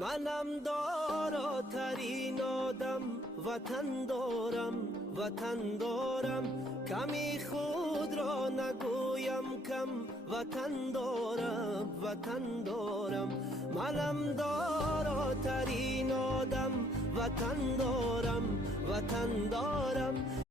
منم داراترین آدم، وطن دارم وطن دارم، کمی خود را نگویم کم، وطن دارم وطن دارم. منم داراترین آدم، وطن دارم وطن دارم.